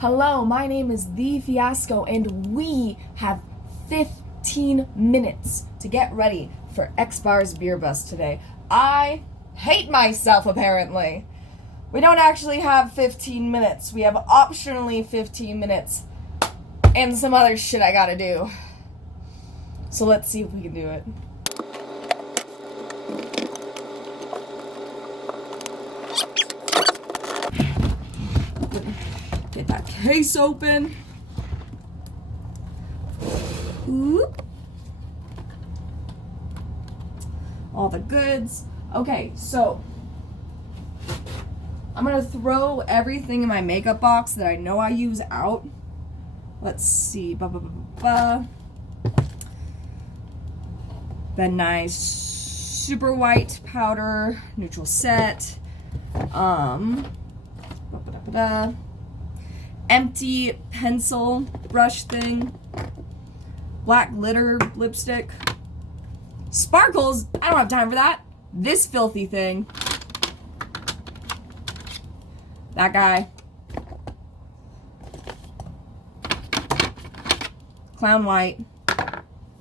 Hello, my name is the Fiasco, and we have 15 minutes to get ready for X Bar's Beer Bus today. I hate myself, apparently. We don't actually have 15 minutes. We have optionally 15 minutes and some other shit I gotta do. So let's see if we can do it. Get that case open. Oop. All the goods. Okay, so I'm gonna throw everything in my makeup box that I know I use out. Let's see. The nice super white powder, neutral set. Empty pencil brush thing, black glitter lipstick, sparkles. I don't have time for that. This filthy thing, that guy, clown white,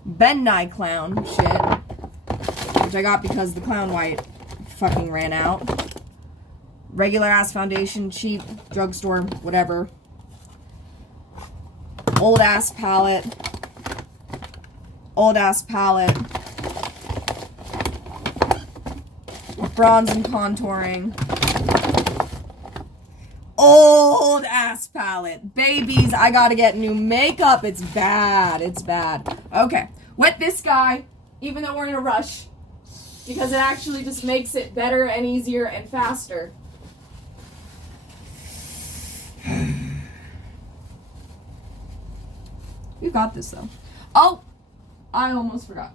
Ben Nye clown shit, which I got because the clown white fucking ran out. Regular ass foundation, cheap, drugstore, whatever. Old ass palette. Old ass palette. Bronze and contouring. Old ass palette. Babies, I gotta get new makeup. It's bad. It's bad. Okay. Wet this guy, even though we're in a rush, because it actually just makes it better and easier and faster. You got this, though. Oh! I almost forgot.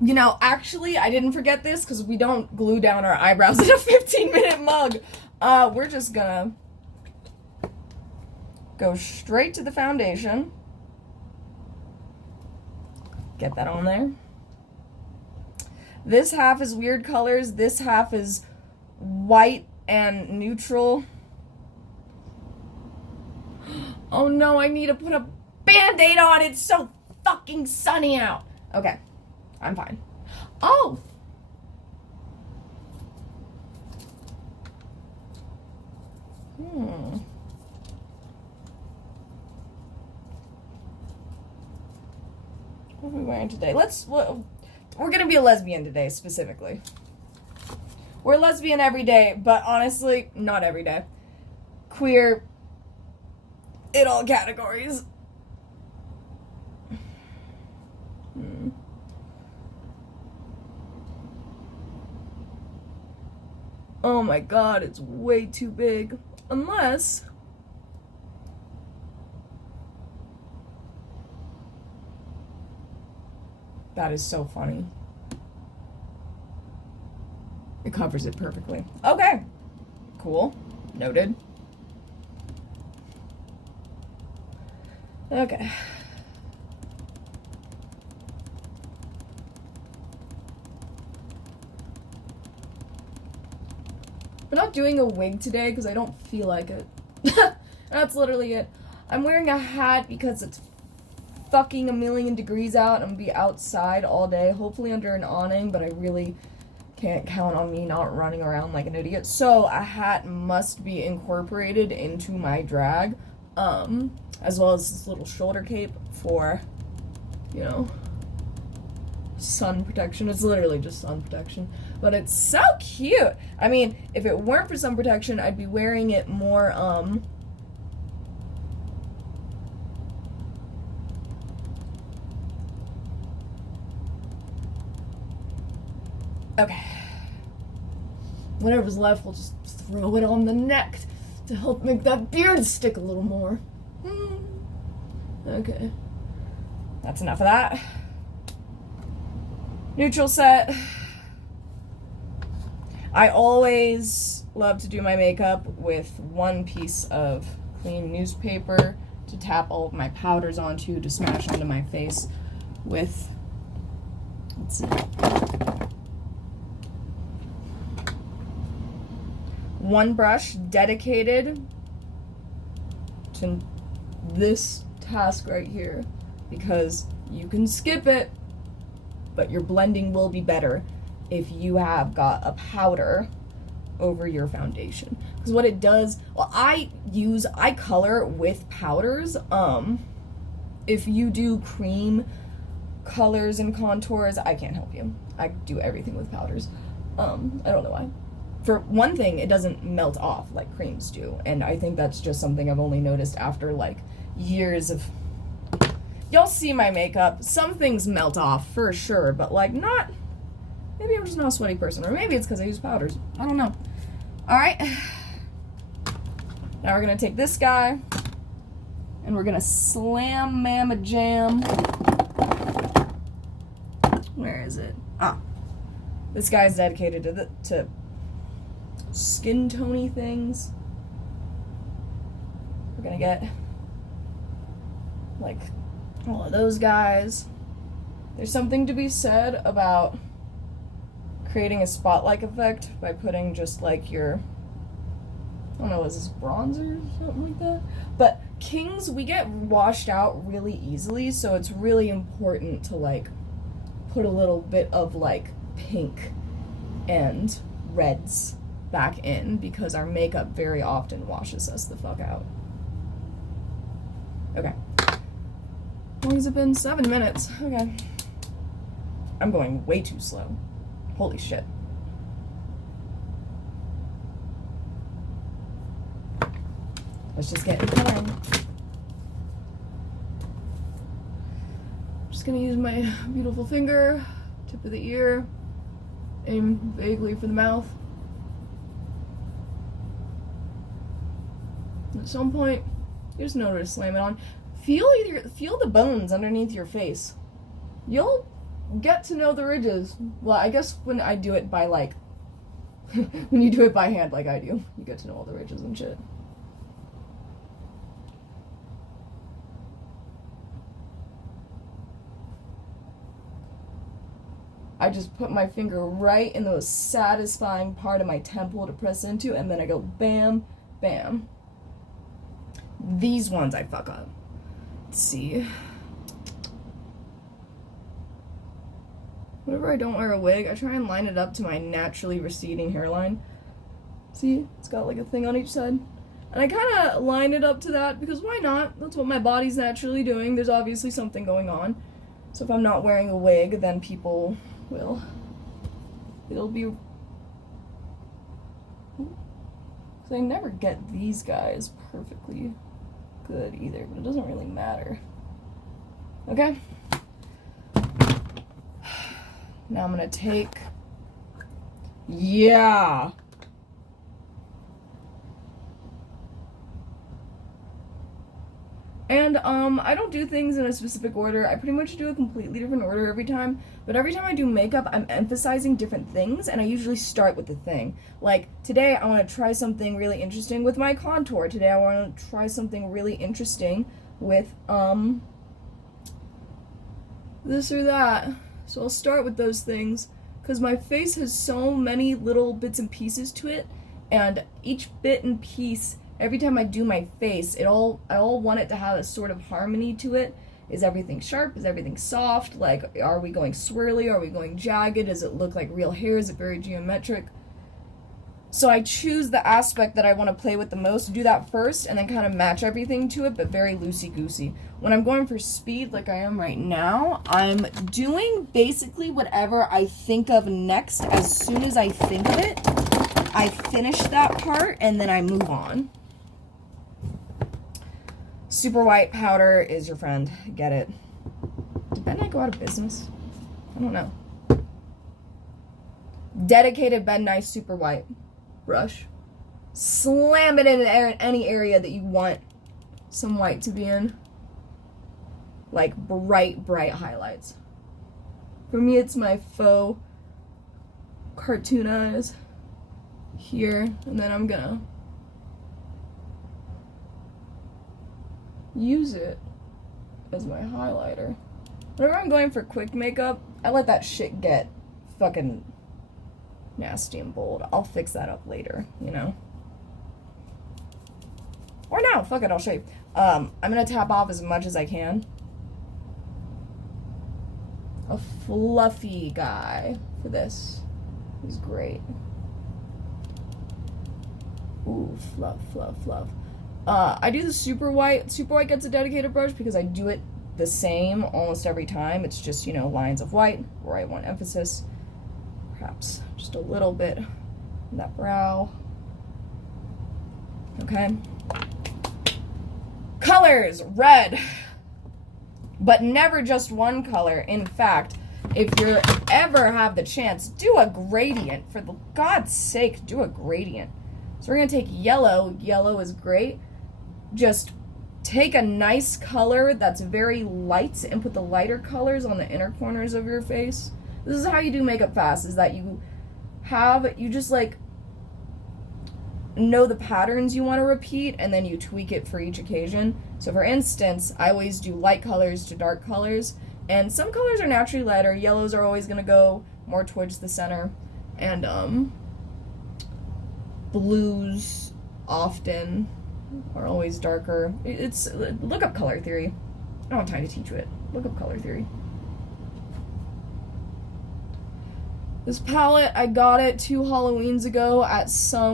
You know, actually, I didn't forget this because we don't glue down our eyebrows in a 15-minute mug. We're just gonna go straight to the foundation. Get that on there. This half is weird colors. This half is white and neutral. Oh no, I need to put a Band-Aid on. It's so fucking sunny out. Okay, I'm fine. Oh! What are we wearing today? We're gonna be a lesbian today, specifically. We're lesbian every day, but honestly, not every day. Queer in all categories. Oh my god, it's way too big. Unless... That is so funny. It covers it perfectly. Okay. Cool. Noted. Okay. We're not doing a wig today because I don't feel like it. That's literally it. I'm wearing a hat because it's fucking a million degrees out. I'm gonna be outside all day, hopefully under an awning, but I really can't count on me not running around like an idiot. So a hat must be incorporated into my drag, as well as this little shoulder cape for, you know, sun protection. It's literally just sun protection, but it's so cute. I mean, if it weren't for sun protection, I'd be wearing it more, okay. Whatever's left, we'll just throw it on the neck to help make that beard stick a little more. Okay. That's enough of that. Neutral set. I always love to do my makeup with one piece of clean newspaper to tap all of my powders onto, to smash onto my face with Let's see. One brush dedicated to this task right here, because you can skip it, but your blending will be better if you have got a powder over your foundation. Because what it does, well, I color with powders. If you do cream colors and contours, I can't help you. I do everything with powders. I don't know why. For one thing, it doesn't melt off like creams do, and I think that's just something I've only noticed after like years of... Y'all see my makeup. Some things melt off for sure, but like not... Maybe I'm just not a sweaty person, or maybe it's because I use powders. I don't know. Alright. Now we're gonna take this guy, and we're gonna slam mamma jam. Where is it? Ah. This guy's dedicated to skin tony things. We're gonna get like all of those guys. There's something to be said about creating a spotlight effect by putting just like your, I don't know, is this bronzer or something like that? But kings, we get washed out really easily, so it's really important to like put a little bit of like pink and reds back in, because our makeup very often washes us the fuck out. Okay. How long has it been? 7 minutes. Okay. I'm going way too slow. Holy shit. Let's just get in time. Just gonna use my beautiful finger, tip of the ear, aim vaguely for the mouth. At some point, you just know where to slam it on. Feel the bones underneath your face. You'll get to know the ridges. Well, I guess when I do it by like, when you do it by hand like I do, you get to know all the ridges and shit. I just put my finger right in the most satisfying part of my temple to press into, and then I go bam, bam. These ones I fuck up. Let's see. Whenever I don't wear a wig, I try and line it up to my naturally receding hairline. See? It's got like a thing on each side. And I kind of line it up to that because why not? That's what my body's naturally doing. There's obviously something going on. So if I'm not wearing a wig, then people will... It'll be... So I never get these guys perfectly good either, but it doesn't really matter. Okay? Now I'm gonna take... Yeah! And, I don't do things in a specific order. I pretty much do a completely different order every time. But every time I do makeup, I'm emphasizing different things, and I usually start with the thing. Like, today I want to try something really interesting with my contour. Today I want to try something really interesting with, this or that. So I'll start with those things, because my face has so many little bits and pieces to it, and each bit and piece, every time I do my face, I all want it to have a sort of harmony to it. Is everything sharp? Is everything soft? Like, are we going swirly? Are we going jagged? Does it look like real hair? Is it very geometric? So I choose the aspect that I want to play with the most, do that first, and then kind of match everything to it, but very loosey-goosey. When I'm going for speed, like I am right now, I'm doing basically whatever I think of next. As soon as I think of it, I finish that part, and then I move on. Super white powder is your friend. Get it. Did Ben go out of business? I don't know. Dedicated Ben Nye super white brush. Slam it in any area that you want some white to be in. Like bright, bright highlights. For me, it's my faux cartoon eyes here, and then I'm gonna use it as my highlighter. Whenever I'm going for quick makeup, I let that shit get fucking nasty and bold. I'll fix that up later, you know? Or now, fuck it, I'll show you. I'm gonna tap off as much as I can. A fluffy guy for this. He's great. Ooh, fluff, fluff, fluff. I do the super white. Super white gets a dedicated brush because I do it the same almost every time. It's just, you know, lines of white where I want emphasis. Perhaps just a little bit in that brow. Okay. Colors, red. But never just one color. In fact, if you ever have the chance, do a gradient. For the God's sake, do a gradient. So we're going to take yellow. Yellow is great. Just take a nice color that's very light and put the lighter colors on the inner corners of your face. This is how you do makeup fast, is that you just like know the patterns you want to repeat and then you tweak it for each occasion. So for instance, I always do light colors to dark colors, and some colors are naturally lighter. Yellows are always going to go more towards the center, and blues often are always darker. It's look up color theory. I don't have time to teach you it. Look up color theory. This palette, I got it 2 Halloweens ago at some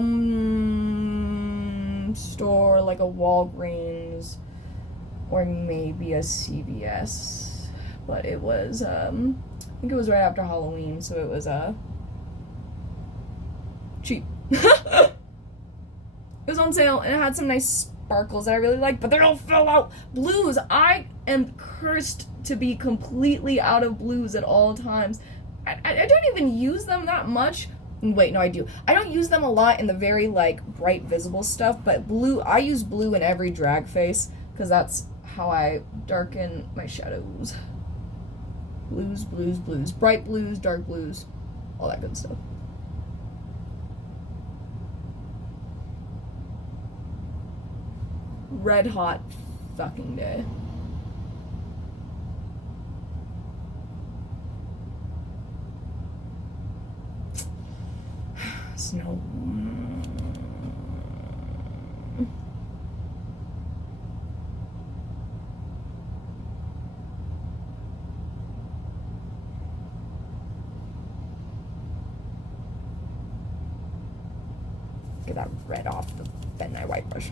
store, like a Walgreens or maybe a CVS. But it was, I think it was right after Halloween, so it was cheap. It was on sale, and it had some nice sparkles that I really liked, but they don't fill out. Blues, I am cursed to be completely out of blues at all times. I don't even use them that much. Wait, no, I do. I don't use them a lot in the very, like, bright, visible stuff, but blue, I use blue in every drag face, because that's how I darken my shadows. Blues, blues, blues. Bright blues, dark blues, all that good stuff. Red hot fucking day. Snow. Get that red off the Ben Nye white brush.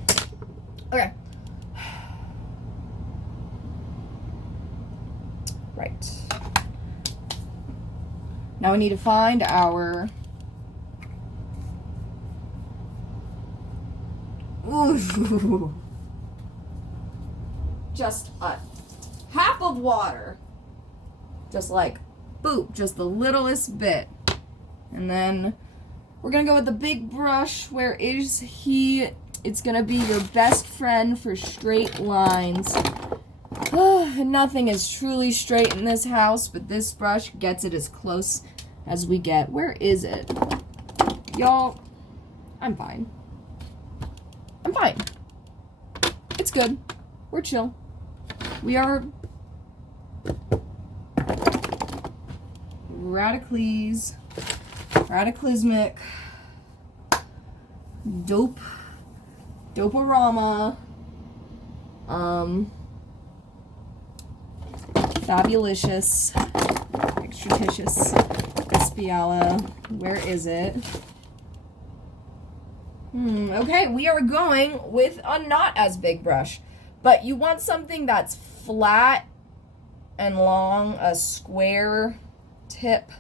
Okay. Right. Now we need to find our... Ooh. Just a half of water. Just like, boop, just the littlest bit. And then we're gonna go with the big brush. Where is he? It's gonna be your best friend for straight lines. Nothing is truly straight in this house, but this brush gets it as close as we get. Where is it? Y'all, I'm fine. I'm fine. It's good. We're chill. We are radicalismic, doporama, fabulicious, extratitious, espiala. Where is it? Okay, we are going with a not as big brush, but you want something that's flat and long, a square tip.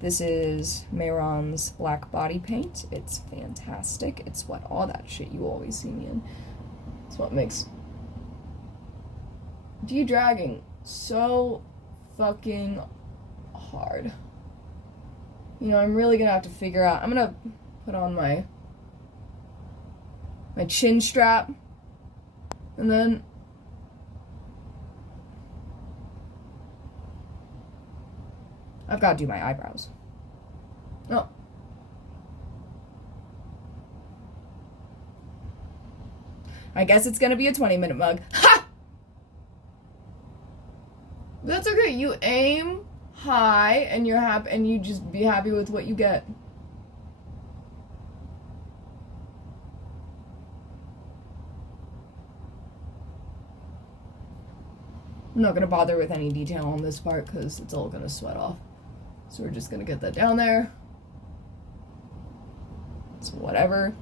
This is Mehron's Black Body Paint. It's fantastic. It's what all that shit you always see me in. It's what makes de-dragging so fucking hard. You know, I'm really gonna have to figure out, I'm gonna put on my chin strap, and then I've got to do my eyebrows. Oh. I guess it's gonna be a 20-minute mug. Ha! That's okay. you aim high and you're happy, and you just be happy with what you get. I'm not gonna bother with any detail on this part because it's all gonna sweat off. So we're just gonna get that down there. It's whatever.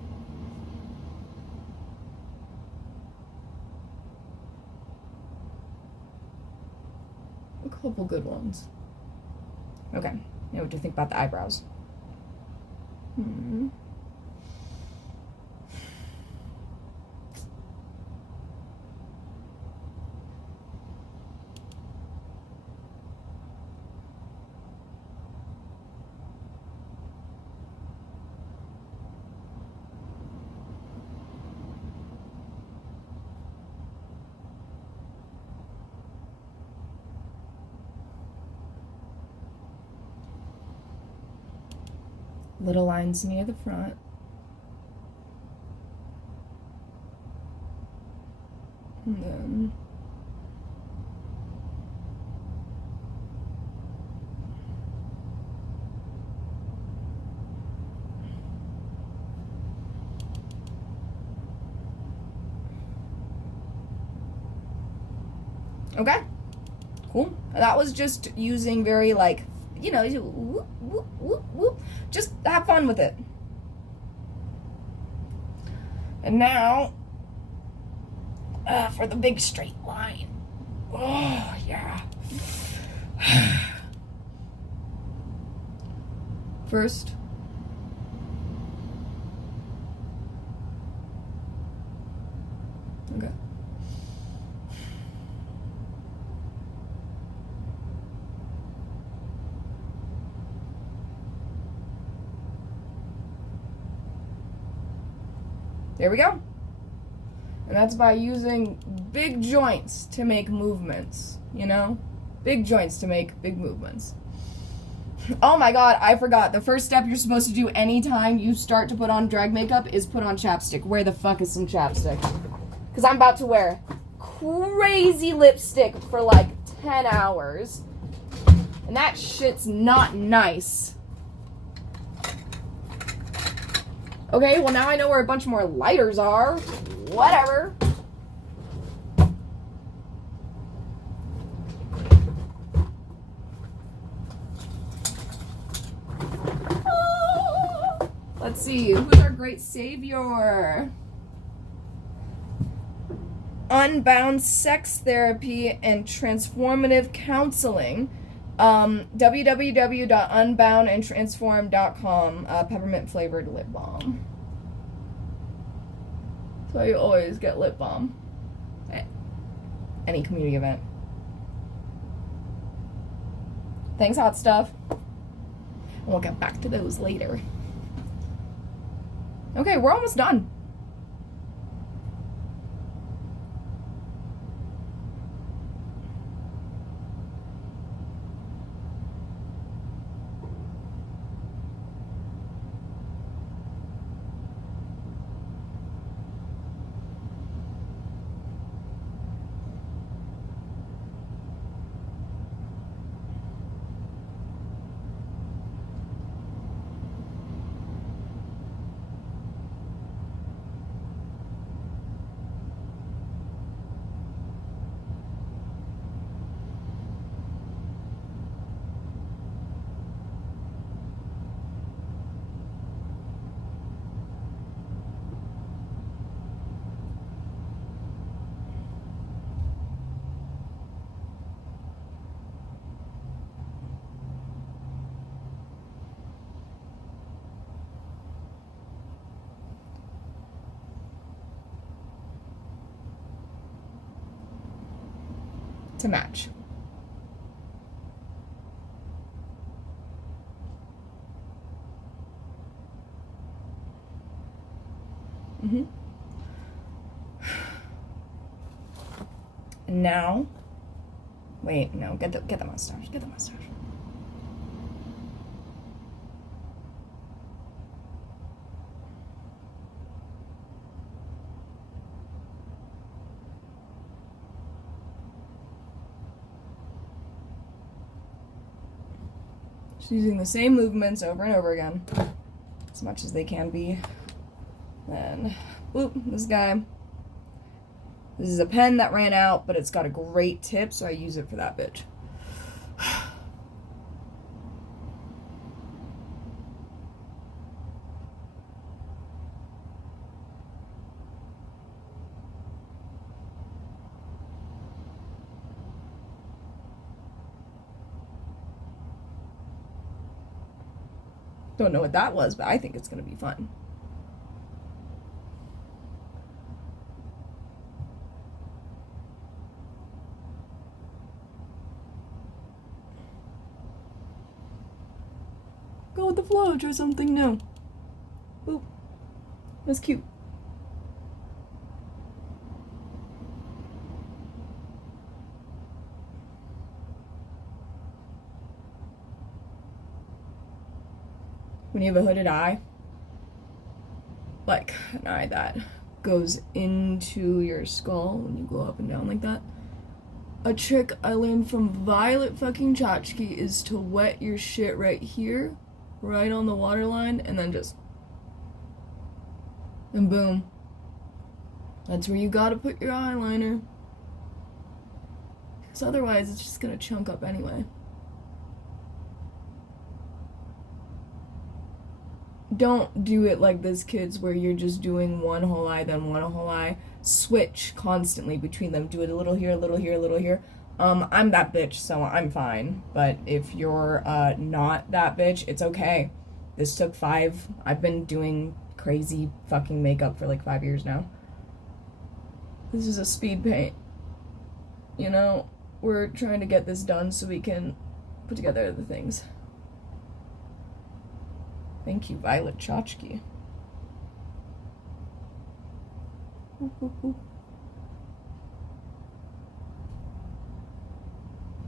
A couple good ones. Okay, now what do you think about the eyebrows? Little lines near the front. And then okay, cool. That was just using very, like, you know, whoop, whoop, whoop, whoop. Just have fun with it. And now, for the big straight line. Oh, yeah. First, okay. There we go. And that's by using big joints to make movements, you know? Big joints to make big movements. Oh my god, I forgot. The first step you're supposed to do anytime you start to put on drag makeup is put on chapstick. Where the fuck is some chapstick? Because I'm about to wear crazy lipstick for like 10 hours. And that shit's not nice. Okay, well now I know where a bunch more lighters are. Whatever. Let's see, who's our great savior? Unbound Sex Therapy and Transformative Counseling. www.unboundandtransform.com. Peppermint flavored lip balm. So you always get lip balm at any community event. Thanks, hot stuff. And we'll get back to those later. Okay, we're almost done. To match. Now, wait, no, get the mustache. Get the mustache. Just using the same movements over and over again, as much as they can be. Then, whoop, this guy. This is a pen that ran out, but it's got a great tip, so I use it for that bitch. Don't know what that was, but I think it's going to be fun. Go with the flow, try something new. Ooh, that's cute. When you have a hooded eye, like an eye that goes into your skull when you go up and down like that, a trick I learned from Violet fucking Chachki is to wet your shit right here, right on the waterline, and then just, and boom. That's where you gotta put your eyeliner, because otherwise it's just gonna chunk up anyway. Don't do it like this, kids, where you're just doing one whole eye, then one whole eye. Switch constantly between them. Do it a little here, a little here, a little here. I'm that bitch, so I'm fine. But if you're not that bitch, it's okay. This took 5. I've been doing crazy fucking makeup for like 5 years now. This is a speed paint. You know, we're trying to get this done so we can put together the things. Thank you, Violet Chachki.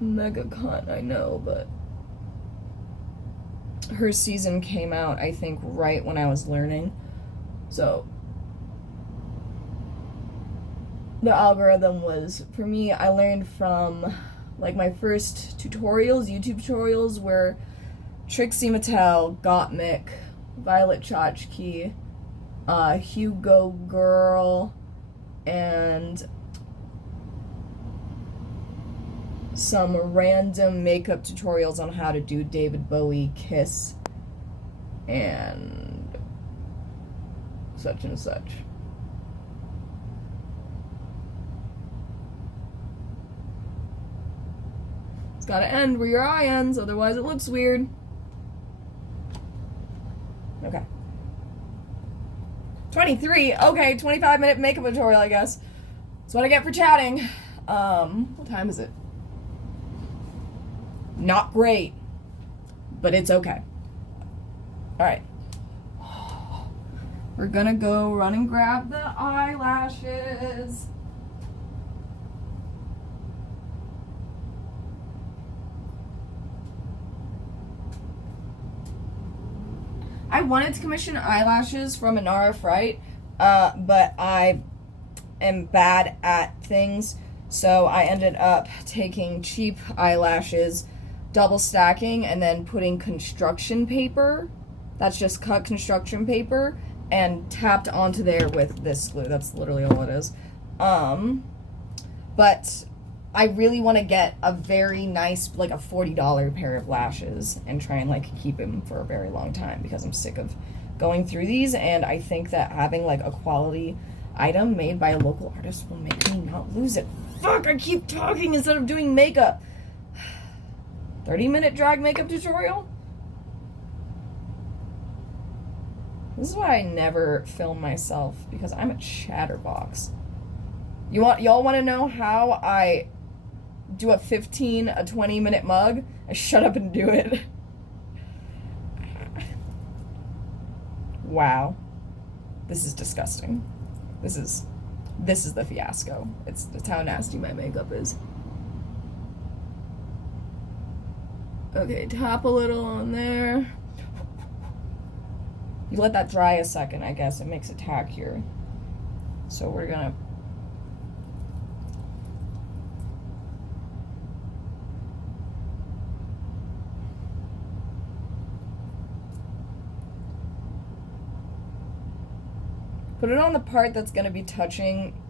Mega con, I know, but her season came out, I think, right when I was learning. So the algorithm was, for me, I learned from like my first tutorials, YouTube tutorials, were Trixie Mattel, Gottmik, Violet Chachki, Hugo Girl, and some random makeup tutorials on how to do David Bowie Kiss and such and such. It's gotta end where your eye ends, otherwise it looks weird. Okay. 23. Okay, 25-minute makeup tutorial, I guess. That's what I get for chatting. What time is it? Not great, but it's okay. Alright. We're gonna go run and grab the eyelashes. I wanted to commission eyelashes from Inara Fright, but I am bad at things, so I ended up taking cheap eyelashes, double stacking, and then putting construction paper, that's just cut construction paper, and tapped onto there with this glue. That's literally all it is. But I really want to get a very nice, like a $40 pair of lashes and try and like keep them for a very long time, because I'm sick of going through these, and I think that having like a quality item made by a local artist will make me not lose it. Fuck, I keep talking instead of doing makeup. 30-minute drag makeup tutorial? This is why I never film myself, because I'm a chatterbox. Y'all want to know how I do a 20-minute mug? I shut up and do it. Wow. This is disgusting. This is the fiasco. It's how nasty my makeup is. Okay, tap a little on there. You let that dry a second, I guess. It makes it tackier. So we're gonna... Put it on the part that's going to be touching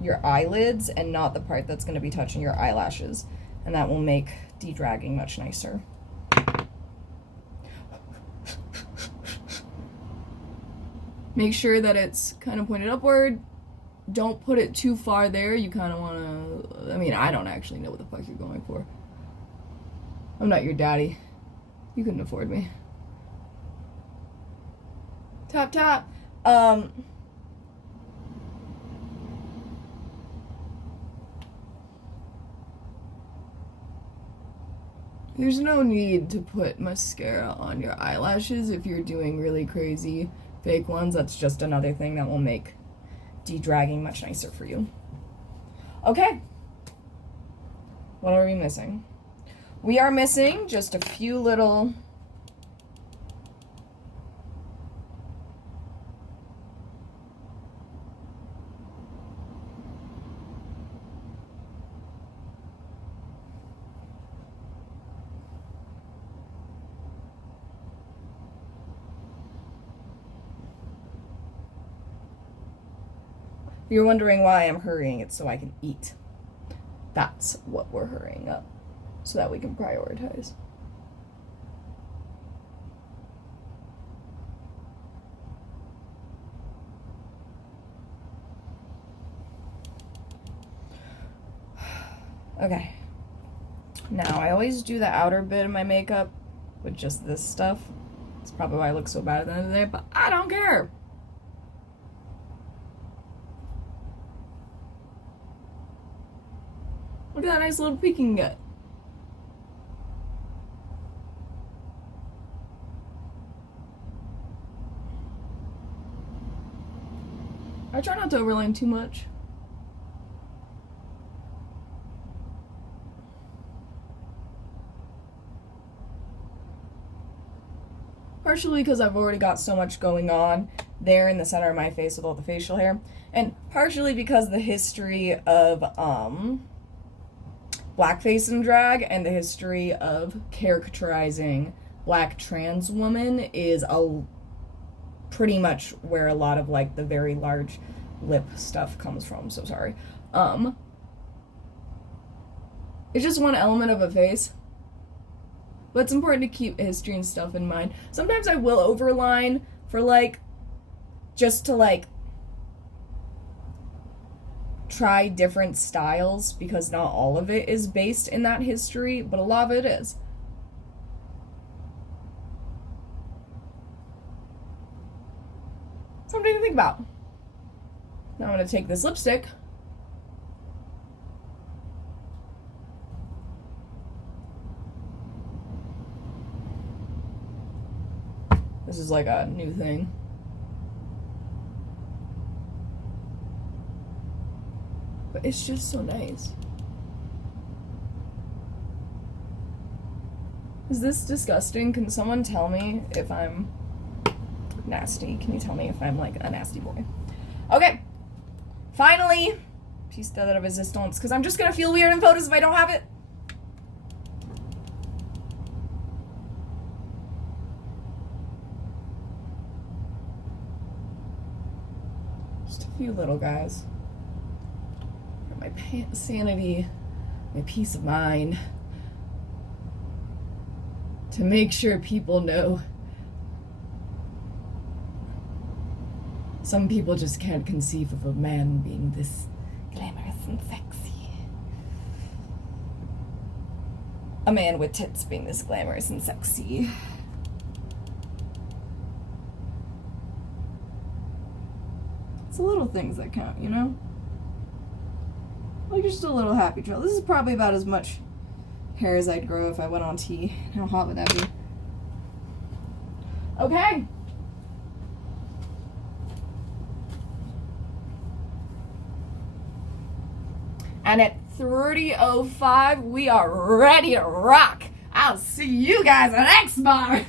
your eyelids and not the part that's going to be touching your eyelashes. And that will make de-dragging much nicer. Make sure that it's kind of pointed upward. Don't put it too far there. You kind of want to... I mean, I don't actually know what the fuck you're going for. I'm not your daddy. You couldn't afford me. Tap, tap. There's no need to put mascara on your eyelashes if you're doing really crazy fake ones. That's just another thing that will make de-dragging much nicer for you. Okay. What are we missing? We are missing just a few little... You're wondering why I'm hurrying. It's so I can eat. That's what we're hurrying up, so that we can prioritize. Okay. Now, I always do the outer bit of my makeup with just this stuff. It's probably why I look so bad at the end of the day, but I don't care. Look at that nice little peeking gut. I try not to overline too much. Partially because I've already got so much going on there in the center of my face with all the facial hair. And partially because the history of, blackface and drag and the history of caricaturizing black trans women is pretty much where a lot of like the very large lip stuff comes from. So sorry. It's just one element of a face, but it's important to keep history and stuff in mind. Sometimes I will overline for like just to like try different styles, because not all of it is based in that history, but a lot of it is. Something to think about. Now I'm going to take this lipstick this is like a new thing. But it's just so nice. Is this disgusting? Can someone tell me if I'm nasty? Can you tell me if I'm like a nasty boy? Okay. Finally, piece de la resistance, because I'm just gonna feel weird in photos if I don't have it. Just a few little guys. My sanity, my peace of mind, to make sure people know. Some people just can't conceive of a man being this glamorous and sexy. A man with tits being this glamorous and sexy. It's the little things that count, you know? Like just a little happy trail. This is probably about as much hair as I'd grow if I went on tea. How hot would that be? Okay. And at 30:05, we are ready to rock. I'll see you guys at X Bar.